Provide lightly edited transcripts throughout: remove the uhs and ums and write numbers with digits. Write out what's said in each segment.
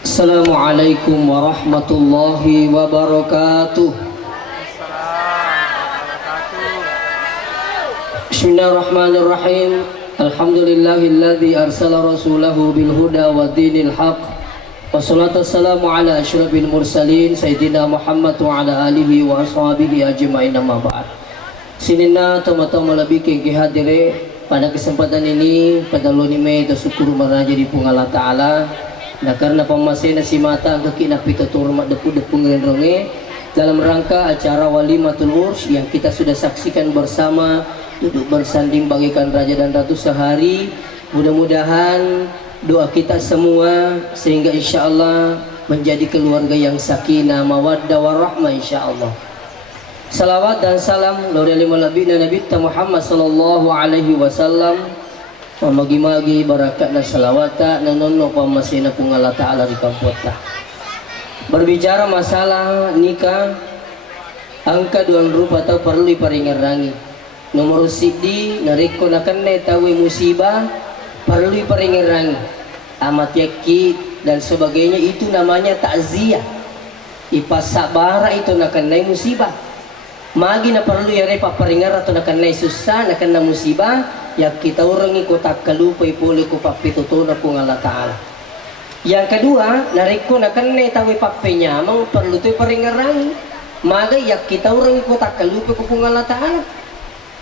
Assalamualaikum warahmatullahi wabarakatuh. Bismillahirrahmanirrahim. Alhamdulillahilladzi arsala rasulahu bil huda wa dinil haq. Wassalatu wassalamu ala asyrafil mursalin sayyidina Muhammad wa ala alihi wa ashabihi ajma'in, amma ba'd. Sinina teman-teman lebih ke hadire pada kesempatan ini pada lonime syukur maraja di Allah Ta'ala. Nah karena pemasai nasi mata ke kina pitatur mak depu-depu ngeronge dalam rangka acara walimatul urs yang kita sudah saksikan bersama, duduk bersanding bagaikan raja dan ratu sehari. Mudah-mudahan doa kita semua sehingga insya Allah menjadi keluarga yang sakinah mawaddah warahmah insya Allah. Salawat dan salam lauri nabi Muhammad sallallahu alaihi wasallam. Magi-magi barakat dan salawata nanono pamasina kung Allah Ta'ala di kampota. Berbicara masalah nikah, angka duan rupa atau perlu diparingerangi. Nomor sidi nariko nakanne tawe musibah perlu diparingerangi. Amat yakit dan sebagainya itu namanya takziah. Ipasabara itu nakanne musibah. Magi na perlu yare paparingar atau nakanne susah nakanna musibah. Ya kita orang ikut tak kalupay puli ko papitutuna kung Allah Ta'ala. Yang kedua, nariko na kanne tawi papenya mang perlu to'y paringarang. Maga ya kita orang ikut tak kalupay ko kung Allah Ta'ala.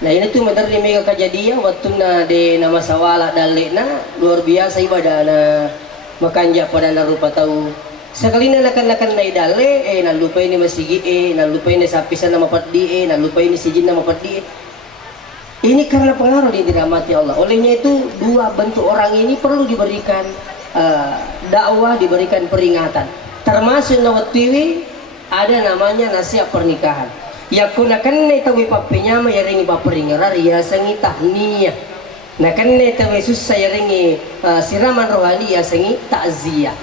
Nah ini tuh menerima may kajadian waktu na de na masawala dali na luar biasa ibadah na makanja pada na rupa tau. Sekali na nakan na idale nalupay ni masigi nalupay ni sapisan na mapatdi nalupay ni sijin na mapatdi. Ini karena pengaruh yang dirahmati Allah. Olehnya itu dua bentuk orang ini perlu diberikan dakwah, diberikan peringatan. Termasuk nawatiwi ada namanya nasihat pernikahan. Ya kunakan tawi papenya ma yaringi paperingarar ya sangi tahniyah. Nah kan tawi susah yaringi siraman rohani ya sangi takziah.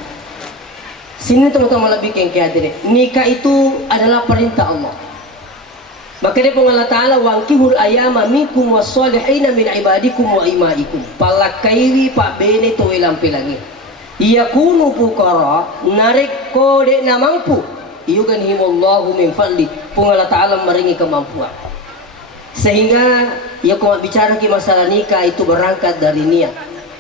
Sini teman-teman lebih kengkiadire. Nikah itu adalah perintah Allah. Maka dia Allah Ta'ala wangkihul ayama minkum wassalihina min ibadikum wa imaikum palakaiwi pak bene to ilampilangi yakunu pukara narik kode na mampu yuganhimullahu min fadli pung Allah Ta'ala maringi kemampuan sehingga ya kau bicara ki masalah nikah itu berangkat dari niat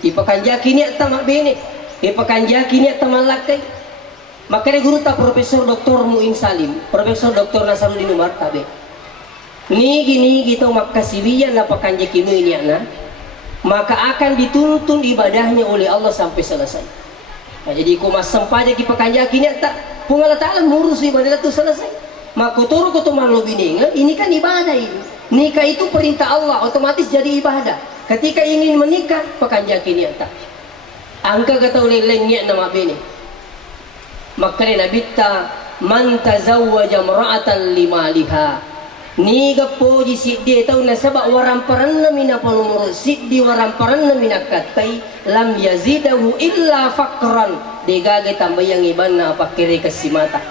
ipakanjaki niat tamak bene ipakanjaki niat tamalakai. Maka dia guru tak Profesor Dr. Muin Salim, Profesor Dr. Nasaruddin Umar tabe Nigi gitu makasiwiyan na pakanjakimu ini na maka akan dituntun ibadahnya oleh Allah sampai selesai. Nah, jadi ku masam paja ki pakanjakinya tak pung Allah Ta'ala ngurus ibadah itu selesai. Maka turu ku tuman lo biningan ini kan ibadah ini. Nikah itu perintah Allah otomatis jadi ibadah. Ketika ingin menikah pakanjakinya tak. Angka kata oleh lainnya nama bini. Maka Nabi ta man tazawwaja mar'atan limaliha. Niga poji siddi tau nasaba waram paranna mina panumur siddi waram paranna mina katai lam yazidahu illa faqran digage tambayang ibanna apa kiri kasimata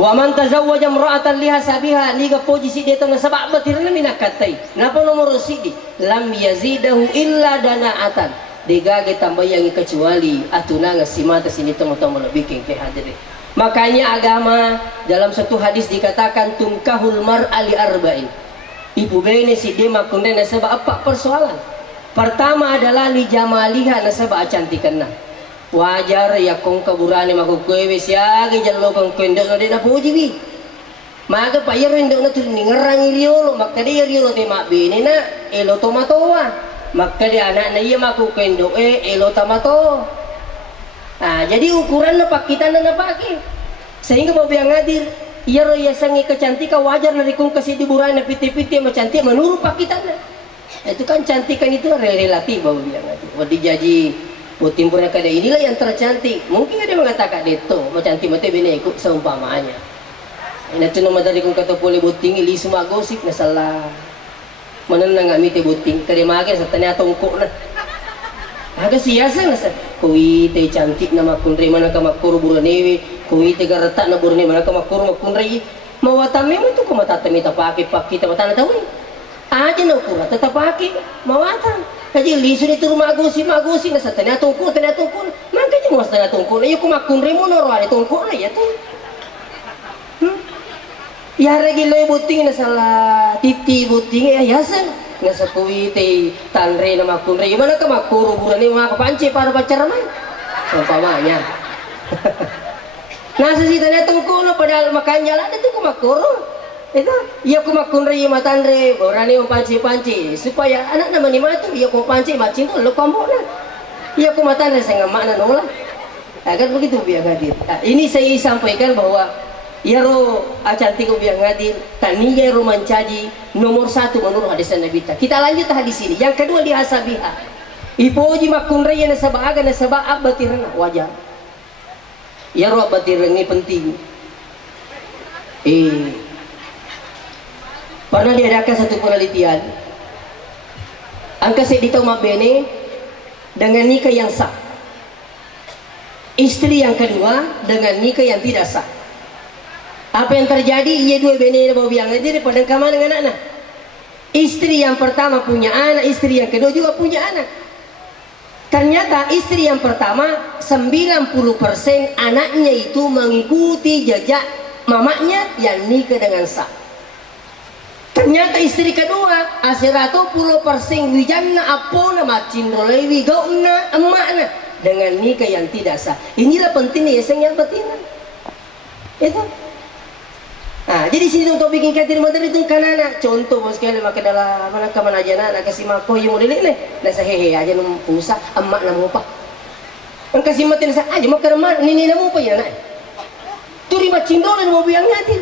wa man tazawwaja imra'atan liha sabiha niga poji siddi tau nasaba batirna mina katai napa nomor siddi lam yazidahu illa danaatan digage tambayang kecuali atuna ngasimata sini teman-teman bikin ke hadirin. Makanya agama dalam satu hadis dikatakan tungkahul mar'ali arba'in. Ibu bene si dia makunde nasaba apa persoalan. Pertama adalah li jamaliha nasaba cantikanna. Wajar ya kong kaburane makukuwe siya jallo kong kendo na din puji bi. Maga payar indo na tuh ngerang iriolo makka dia iriolo te mak bene na elo tomatoa. Makka dia anak na iya makukendo elo tomato. Nah, jadi ukuran pak kita nana pakai sehingga mau biang hadir iya roya sangi kecantikan wajar dari kung kasih diburan na piti-piti cantik menurut pak kita nah. Itu kan cantikan itu relatif bahwa biang hadir wadi jadi timpurnya kada inilah yang tercantik mungkin ada mengatakan deto mau cantik mati bine ikut seumpamanya ini tuh nama dari kung kata boleh buting ili semua gosip na salah menenang nggak miti buting kada makan satanya tongkok nah agak siasa nasa kui te cantik nama kunri mana kamakuru buranewi kui te garatak na burane mana kamakuru makunri mawatame mo itu kumatatami tapake pakita matana tawi aja na ukura tetap pakai mawatan kaji lisu itu magusi na sa tanatungkul makanya mo sa tungkol na yung kumakun rin mo noro ani tungkol na yato yara giloy buting na sala titi buting ayasan nga sa kuwite tanre na makun rin yung mana ka makuro bulan ni mga kapanci para pacaraman umpamanya nasa sita na tungkol na padahal makanya lah itu kumakuro itu iya kumakun rin yung matanre orang ni panci supaya anak naman ni matu iya kupanci macin tu lo kamu na iya kumatanre sa nga mana nola agar begitu biar hadir ini saya sampaikan bahwa yaro acanti ko biar hadir taniya roman caji nomor 1 menurut hadis Nabi kita lanjut hadis ini yang kedua di hasabiha ipoji makun rin na sa baaga na sa baab batirana wajar yaro batirana ini penting pernah diadakan satu penelitian angka sedikit mabene dengan nikah yang sah istri yang kedua dengan nikah yang tidak sah apa yang terjadi ia dua bene bawa biang jadi pada kamar dengan anak istri yang pertama punya anak istri yang kedua juga punya anak ternyata istri yang pertama 90% anaknya itu mengikuti jejak mamanya yang nikah dengan sah. Ternyata istri kedua asirato 10% wijanna apona macin rolewi gauna emakna dengan nikah yang tidak sah. Inilah pentingnya yang betina. Itu. Nah, jadi sini untuk bikin katir motor itu kanana contoh bos sekali maka dalam mana kaman aja nak kasih mako yang model ini nasa hehe aja nung pusa emak namu apa. Ang kasih matin sa aja maka emak nini namu apa ya nak. Turi macin rolewi mau biang ngatin.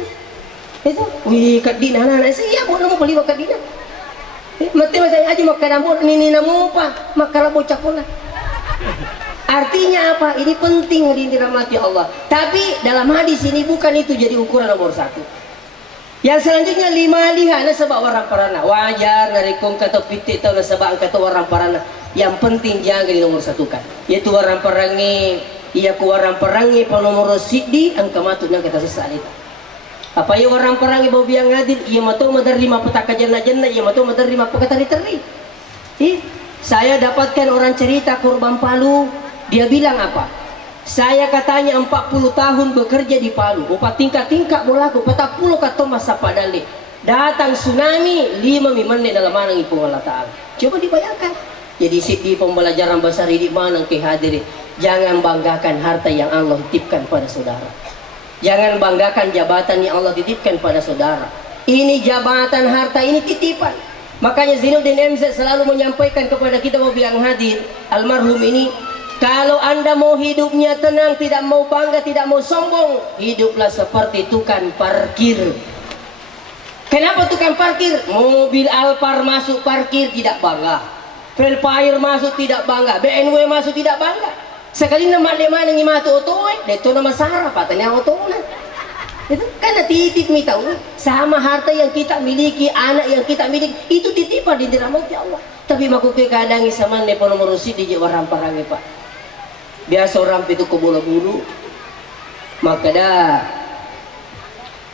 Itu, wih kadina anak saya buat nama beli kadina. Mati masa aja makan ambon nini namu apa makan bocah pula. Artinya apa? Ini penting dirahmati Allah. Tapi dalam hadis ini bukan itu jadi ukuran nomor 1. Yang selanjutnya 5 lihat na sebab orang parana wajar narikong kata pitik tau na sebab kata orang parana. Yang penting jangan di nomor 1 kan. Yaitu orang perangi, ia ku orang perangi panomor siddi angka matuna kata sesalita. Apa ya orang perang ibu biang hadir ia matau madar 5 petaka jannah-jannah ia matau madar 5 pekatari-tari saya dapatkan orang cerita korban Palu dia bilang apa saya katanya 40 tahun bekerja di Palu 4 tingkat-tingkat bolaku 40 kata masa padale datang tsunami 5 menit dalam mana ibu Allah Ta'ala coba dibayangkan jadi di pembelajaran besar di mana ke hadir jangan banggakan harta yang Allah titipkan pada saudara. Jangan banggakan jabatan yang Allah titipkan pada saudara. Ini jabatan harta ini titipan. Makanya Zainuddin MZ selalu menyampaikan kepada kita yang hadir almarhum ini, kalau anda mau hidupnya tenang, tidak mau bangga, tidak mau sombong, hiduplah seperti tukang parkir. Kenapa tukang parkir? Mobil Alphard masuk parkir tidak bangga, Velfire masuk tidak bangga, BMW masuk tidak bangga. Sekali nama lema nang imatu otoy, deto nama Sarah patanya otona. Itu karena titip mi tahu sama harta yang kita miliki, anak yang kita miliki itu titipan di dirahmati Allah. Tapi makuke kadang sama ne nomor di orang parange Pak. Biasa orang itu ke bola-bulu. Maka dah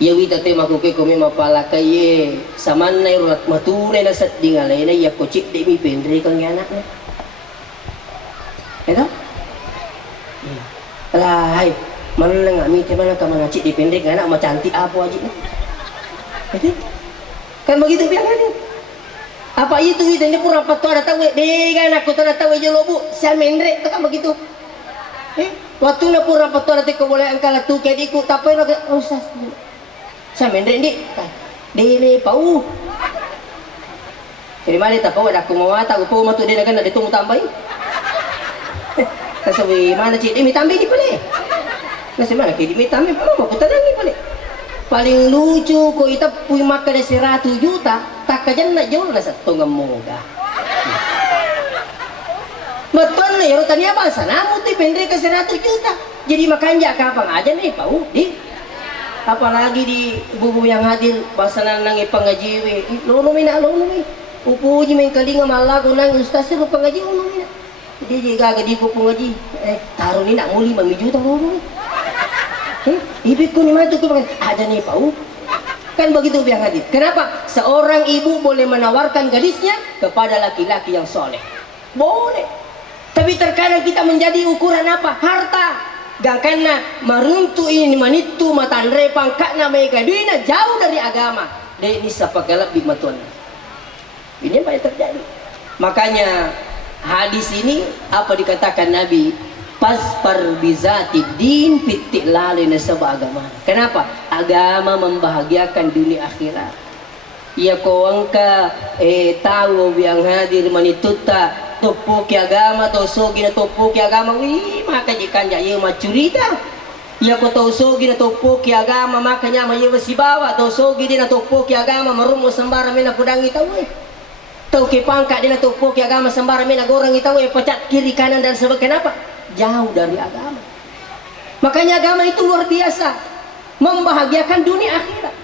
ya wita te makuke kami mapala kaye sama ne urat mature na sat dingalay na ya kocik de mi pendre kang anaknya. Itu Hai, mana ngami teh mana ka mangacik di pendek anak mah cantik apa aja. Kan begitu biasanya. Apa itu ini pura patu ada tahu deh kan aku tak tahu aja lo bu, saya mendrek kan begitu. Waktu na pura patu ada teko boleh angkala tu kayak ikut tapi nak usah. Saya mendrek di. Dele pau. Dari mana tak pau ada aku mau tak aku mau tu dia kan ada tunggu tambahin. Kasabi mana cik demi tambahin di pale. Nasi mana ke demi tambahin mau putar lagi pale. Paling lucu ko ita puy makan 100 juta tak kajan nak jauh na sa tunggam moga. Betul nih ya tanya bahasa namu ti pendre ke 100 juta. Jadi makan jak kapan aja nih pau di. Apalagi di bubu yang hadir bahasa nang pengaji we. Lono mina lono mi. Upuji men kalinga malago nang ustaz lu pengaji lono mina. Jadi jika gadi ko pengaji taruh ni nak muli 5 juta lono. Ibit ko ni matu ko aja nih pau. Kan begitu biang hadir. Kenapa? Seorang ibu boleh menawarkan gadisnya kepada laki-laki yang soleh. Boleh. Tapi Tapi terkadang kita menjadi ukuran apa? Harta. Gangkana maruntu ini manitu matandre pangkakna mereka duina jauh dari agama. Dek ini siapa galap di matuan. Ini apa yang terjadi? Makanya hadis ini apa dikatakan Nabi? Pasfar bizati din pitik lalina sebab agama. Kenapa? Agama membahagiakan dunia akhirat. Ya kau angka tahu yang hadir manituta topoki agama to sogi na topoki agama wi maka jikanya iya macurita. Ya kau tahu sogi na topoki agama makanya maye sibawa to sogi na topoki agama marumo sembara mena kudangi tahu. Tahu ke pangkat dia topoki agama sembara mena gorang tahu pecat kiri kanan dan sebagainya. Kenapa? Jauh dari agama. Makanya agama itu luar biasa membahagiakan dunia akhirat.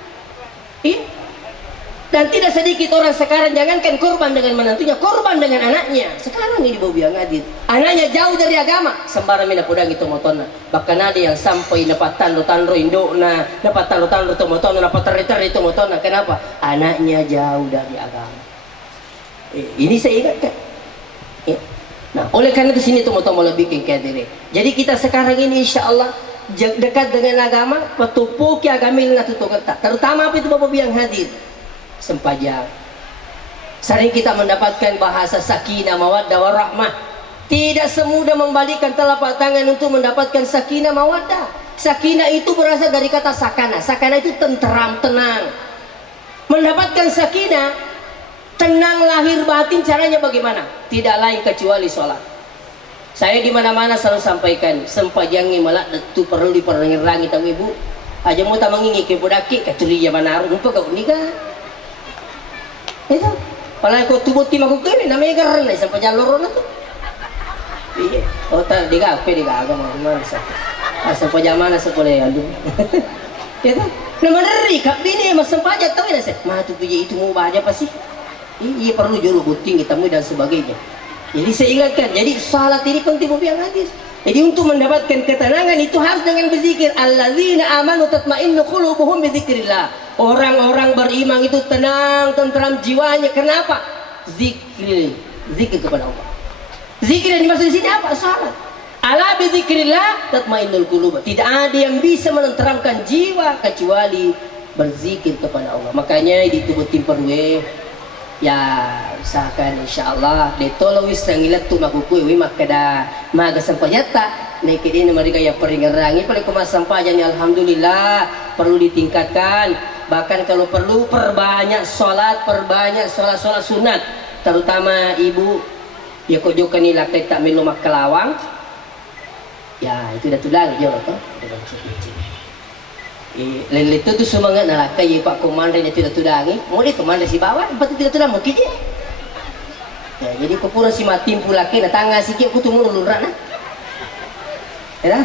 Dan tidak sedikit orang sekarang jangankan korban dengan menantunya, korban dengan anaknya. Sekarang ini bau biang adit, anaknya jauh dari agama, sembara mina podang itu motona. Bahkan ada yang sampai dapat tando indokna, dapat tando itu motona, dapat teri itu motona. Kenapa? Anaknya jauh dari agama. Ini saya ingatkan. Nah, oleh karena itu sini teman-teman lebih kayak diri. Jadi kita sekarang ini insya Allah dekat dengan agama, petupuki agama ini terutama apa itu bapak yang hadir sempajang. Sering kita mendapatkan bahasa sakinah, mawaddah, warahmah. Tidak semudah membalikkan telapak tangan untuk mendapatkan sakinah, mawaddah. Sakinah itu berasal dari kata sakana. Sakana itu tenteram, tenang. Mendapatkan sakinah, tenang lahir batin, caranya bagaimana? Tidak lain kecuali sholat. Saya di mana-mana selalu sampaikan, sempajangi malah itu perlu diperangi tahu ibu. Aja mau tamangi ke budaki kacuri ya mana rupa kau nikah. Itu, kalau kau tubuh tim aku kini namanya karena sampai jalur orang tu. Iya, oh tak digape agama mana sah. Sampai zaman sekolah ya tu. Itu, nama dari kak bini mas sempaja tahu ya sih. Mah tu puji itu mau baca apa sih? Iya perlu juru gunting hitamnya dan sebagainya. Jadi saya ingatkan, jadi salat ini penting yang hadir. Jadi untuk mendapatkan ketenangan itu harus dengan berzikir. Alladzina amanu tatma'innu qulubuhum bidzikrillah. Orang-orang beriman itu tenang, tentram jiwanya. Kenapa? Zikir kepada Allah. Zikir yang dimaksud di sini apa? Salat. Ala bidzikrillah tatma'innul qulub. Tidak ada yang bisa menenteramkan jiwa kecuali berzikir kepada Allah. Makanya di tubuh tim perwe ya usahakan insyaallah detolo wis sangilat tu makukui wi makada maga sampayata nekedi ini mereka ya peringerangi paling kemas sampajan alhamdulillah perlu ditingkatkan, bahkan kalau perlu perbanyak sholat sunat, terutama ibu ya kojokan ni lakai tak minum kelawang ya itu dah tulang dia tu Lele itu semangat nak kaya pak komandan yang tidak tudangi, mulai komandan si bawah, lepas itu tidak tudang mungkin je. Ya, jadi kepura si matim pula ke, tangga sikit aku tunggu dulu rana. Ya,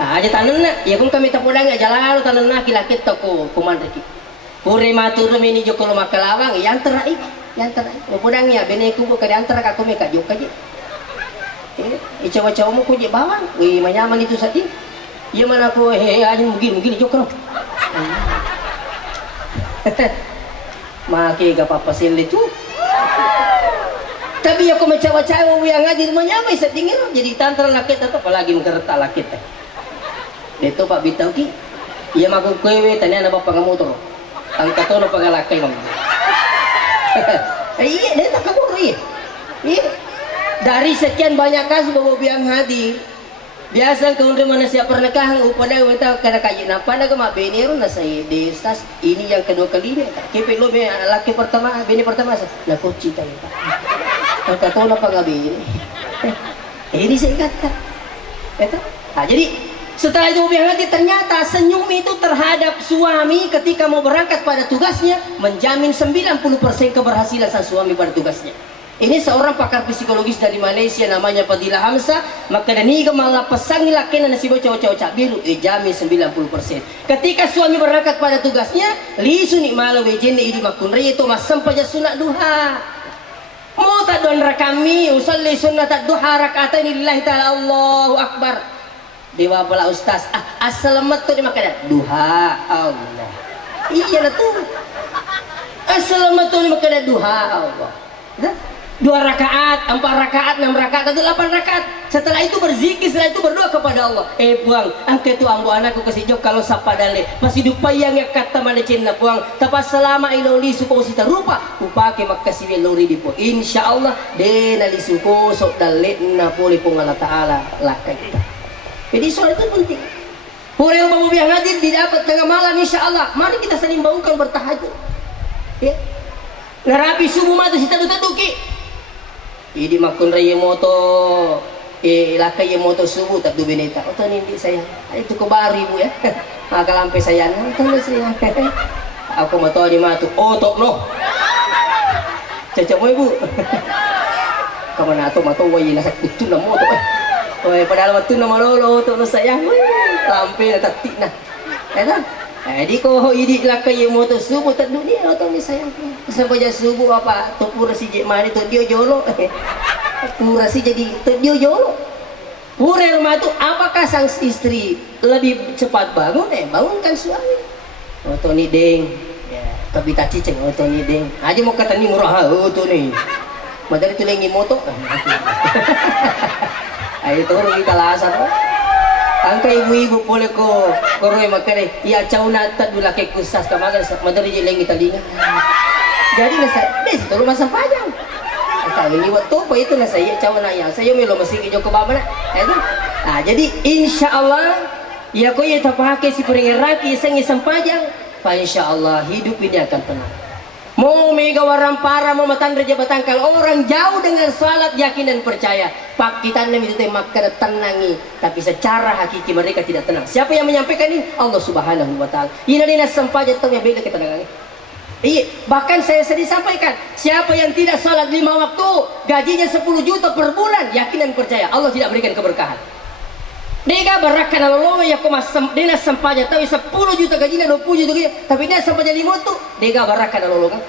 aja tanam nak, ya pun kami tak pulang aja lalu tanam nak kilakit toko komandan ki. Pure matur ini joko lo makalawang, yang teraik. Mau pulang ya, bene aku buka di antara aku mereka jok aja. Coba mau kujik bawang, wih manyaman itu sati. Ya mana aku aja mungkin jok no. Maki gak apa-apa sih itu. Tapi aku mencawa-cawa yang ngadir menyamai sedingin jadi tantra lakit atau apalagi menggerta lakit. Itu Pak Bintang ki. Ia maku kue tanya apa pengamotor. Angkat ono pengalakai mam. Iya, dia tak kabur iya. Dari sekian banyak kasus bawa biang hadir. Biasa kau mana siap pernikahan upada kita kada kaji napa dah kema benero na saya desas ini yang kedua kalinya kepe lo be laki pertama bini pertama na kunci tayo kata tahu apa ngabi ini saya kata itu jadi setelah itu biang hati ternyata senyum itu terhadap suami ketika mau berangkat pada tugasnya menjamin 90% keberhasilan sang suami pada tugasnya. Ini seorang pakar psikologis dari Malaysia namanya Fadilah Hamzah. Maka dan ini malah pesangi laki na nasibo cowok-cowok biru jamin 90%. Ketika suami berangkat pada tugasnya, lisu ni malu wejene idi makunri itu masam paja sunat duha. Mau tak don rakami usalli sunnat duha rakaatain lillahi ta'ala Allahu akbar. Dewa pala ustaz, assalamualaikum makanya duha Allah. Iya lah tu. Assalamualaikum makanya duha Allah. Nah, 2 rakaat, 4 rakaat, 6 rakaat, atau 8 rakaat. Setelah itu berzikir, setelah itu berdoa kepada Allah. Buang, angkat tu ambo anakku kasih jawab kalau sapadale. Masih dupayang yang kata malecin na buang. Tapas selama iloli suko sita rupa. Upake makasih lori di po. Insya Allah de nali suko sok dalit na poli pong Allah Taala lakai kita. Jadi soal itu penting. Pura yang bawa biang hadir didapat tengah malam insya Allah. Mari kita saling bangunkan bertahajud. Ya. Narapi subuh matu sita duki. Idi makun raya moto lakai moto subuh tak du beneta. Oto hindi saya. Itu ko bari bu ya. Akalampe saya. Oto saya. Aku mato di matu. Oto no. Caca mo ibu. Kamana ato mato way nasa kutu na moto. Padahal waktu na malolo oto no saya. Lampe na tatik na. Eto. Di ko idi lakai moto subuh tak dunia oto ni saya. Sampai jam subuh apa tu pura si mari tu dia jolo. Pura si jadi tu dia jolo. Pura rumah tu apakah sang istri lebih cepat bangun? Bangunkan suami. Oh tu ni deng. Ya, tapi tak cicing oh tu ni deng. Aja mau kata ni murah oh tu ni. Madari tu lengi moto. Ayo tu rugi kalasan. Angka ibu-ibu boleh ko koroi makare ya cauna tak dulu laki kusas kamaga madari je lengi talinga. Jadi nasa des itu rumah sampajang. Kata ini waktu apa itu nasa ya cawana ya saya melo masih ke Joko Baba nak. Jadi insya Allah ya ko ya tapake si puring rapi sengi sampajang. Pa insya Allah hidup ini akan tenang. Mau mega waram para mau matan reja batangkal orang jauh dengan salat yakin dan percaya. Pak kita nem itu makar tenangi tapi secara hakiki mereka tidak tenang. Siapa yang menyampaikan ini? Allah Subhanahu wa taala. Ini dina sampaja tong ya beda ketenangan. Iya, bahkan saya sering sampaikan, siapa yang tidak salat 5 waktu, gajinya 10 juta per bulan, yakin dan percaya Allah tidak berikan keberkahan. Dega barakan Allah ya koma dina sampaja tahu 10 juta gajinya 20 juta gajinya, tapi dia sampaja 5 tu, dega barakan Allah kan.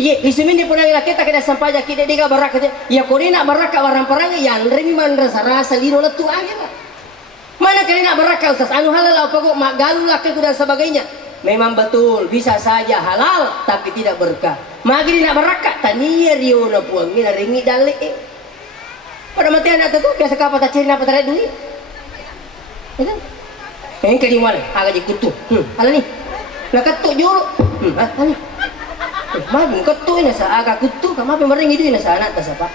Iya, isumin dia punang kita kena sampaja kita dega barakan ya korina baraka warang perang ya remi man rasa lino letu aja. Mana kena baraka ustaz anu halal apa kok mak galu laki dan sebagainya. Memang betul bisa saja halal tapi tidak berkah. Magri nak berkah tania rio na puang mina ringi dale. Pada mati anak tu biasa kapa tak cari apa tak duit. Itu. Yang kelima ni agak je kutu. Ala ni. Nak ketuk juru. Ani. Mabing ketuk ni sa agak kutu ka mabe meringi duit na sa anak ta sapa.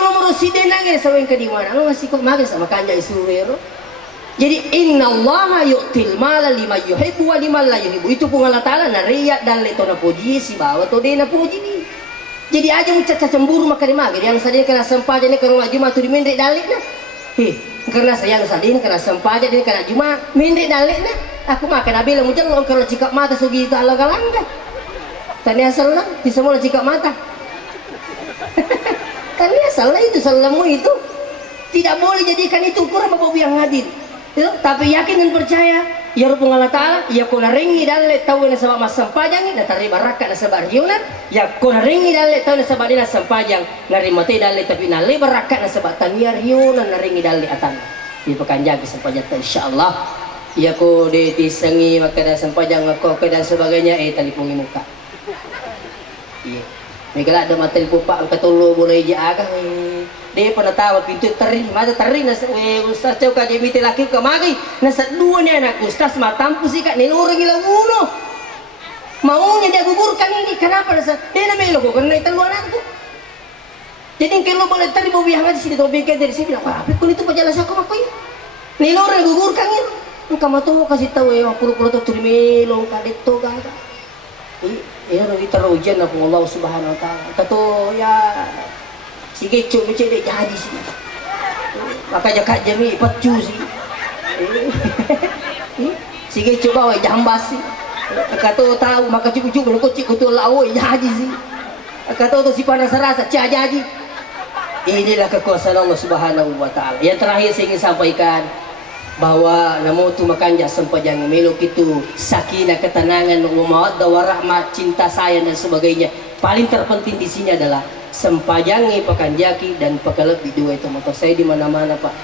Nomor siden nangin sa wen kelima. Ano masih kok magi sama kanja isuwero. Jadi innallaha yu'til mala liman yuhibbu wa liman la yuhibbu. Itu pun Allah Taala na riya dan leto na puji si bawa to de na puji ni. Jadi aja mu caca cemburu maka di magri yang sadin kena sempaja ni kerumah Jumat tu di mendek dalik na. Karena saya sadin kena sempaja ni kena Jumat mendek dalik na. Aku makan abila mu jelong kalau cikap mata sugi itu ala galanga. Tani asal lah di semua cikap mata. Tani asal lah itu salamu itu. Tidak boleh jadikan itu ukuran bapak yang hadir. Ya, tapi yakin dan percaya ya Rabbul Allah Ta'ala ya kona ringi dalle tahu na sabab masampajang na tari baraka na sabab riunan ya kona ringi dalle tahu na sabab dina sampajang na rimate dalle tapi na le baraka na sabab tania riunan na ringi dalle atan di pekanjagi sampajang insyaallah ya ko de tisangi makada sampajang ako dan sebagainya talipungi muka iya megala ada materi pupa ang katulo boleh jaga dia pernah tahu pintu teri mata teri nasa ustaz cau ka dia miti laki ka magi nasa dua ni anak ustaz matampu sih kak nenurang ila uno maunya dia gugurkan ini kenapa nasa dia namanya lo karena itu lu anakku jadi kalau boleh teri bawa biang aja sini tahu bengkel dari sini bilang apa kun itu pajalas aku apa ya nenurang gugurkan ini kamu tuh kasih tahu ya puru-puru tuh termelo kadet tuh gak iya nanti terujan aku Allah Subhanahu Wa Taala kata ya sige cuk macam dia jadi sih maka jakat jami pacu sih sige cuk bawa jambas sih kata tahu maka cuk-cuk berkocik betul lawa jadi sih kata tu si panas rasa cah jadi inilah kekuasaan Allah Subhanahu Wa Taala. Yang terakhir saya ingin sampaikan bahwa namo tu makanja sempajang melok itu sakinah ketenangan mawaddah warahmah cinta sayang dan sebagainya. Paling terpenting di sini adalah sempajangi pekanjaki dan pekalep di dua itu motor saya di mana-mana Pak.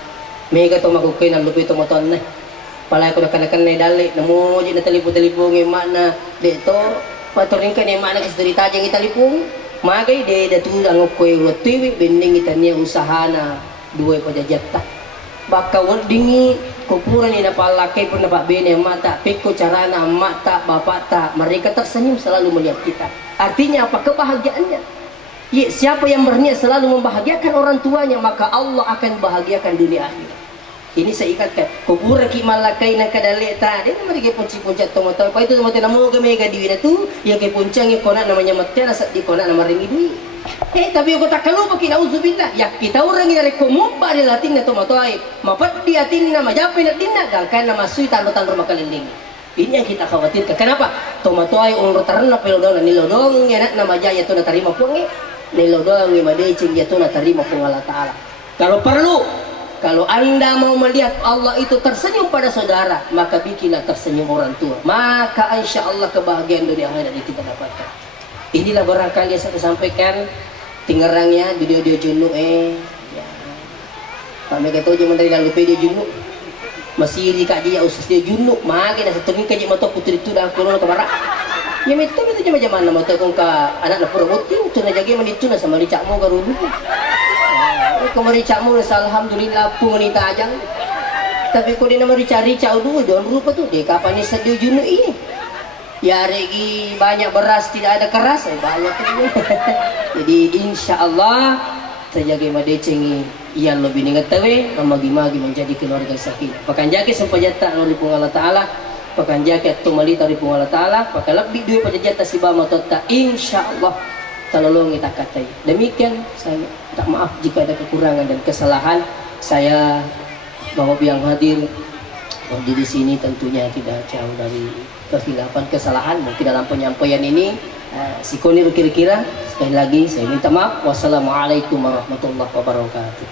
Mega to magukin ang lupi to motor na. Palay ko nakanakan na dali namo di na talipong-talipong mana dito paturing ka ni mana kasi diri tajang italipong. Magay de datudang koy rotiwi bending itanya usahana dua pajajatta. Baka wordingi kupuran ni napalaki pun dapat bene mata piko carana mata bapak tak mereka tersenyum selalu melihat kita. Artinya apa? Kebahagiaannya. Ya, siapa yang berniat selalu membahagiakan orang tuanya maka Allah akan bahagiakan dunia akhirat. Ini saya ikatkan kuburan ki malakai nak kadalik tadi mereka punci-puncak tomato apa itu tomato namo kami gadi tu yang ke puncang yang kona namanya matian asal di kona nama ringi dui tapi aku tak kalau pakai nauzubillah ya kita orang ini dari kumumpa di latin na tomato ay mapat di atin nama jape nak dinna galkan nama sui tando-tando makalending ini yang kita khawatirkan kenapa tomato ay umur ternak pelodong nilodong ya nak nama jaya tu na terima pungi nilodong ni madecing ya tu na terima pung Allah Ta'ala kalau perlu. Kalau anda mau melihat Allah itu tersenyum pada saudara, maka bikinlah tersenyum orang tua. Maka insya Allah kebahagiaan dunia akhirat itu kita dapatkan. Inilah barangkali yang saya sampaikan. Tinggerangnya dia junuk ya. Pak Mega tahu je menteri dalam dia junuk. Masih di kaji ya usus dia junuk. Maka dah setengah kaji mata putri itu dah kurang ke barat. Ya itu je macam mana mata kong ka anak na pura muting tu na jagi manitu na sama dicak mo garulu. Kemarica mula alhamdulillah pun wanita ajang tapi kau dia nama rica dulu don rupa tu dia kapan ni sedia junuk ini ya regi banyak beras tidak ada keras banyak tu jadi insya Allah terjaga madecengi yang lebih ngetawe memagi-magi menjadi keluarga sakinah pakan jaga sempajata oleh Allah Ta'ala pakan jaga tumalita oleh Allah Ta'ala pakan lebih dua pajata si bama tota insya Allah tolong kita katai. Demikian saya tak maaf jika ada kekurangan dan kesalahan. Saya Bapak yang hadir di sini tentunya tidak jauh dari kehilafan kesalahan mungkin dalam penyampaian ini sikonir kira-kira sekali lagi saya minta maaf. Wassalamualaikum warahmatullahi wabarakatuh.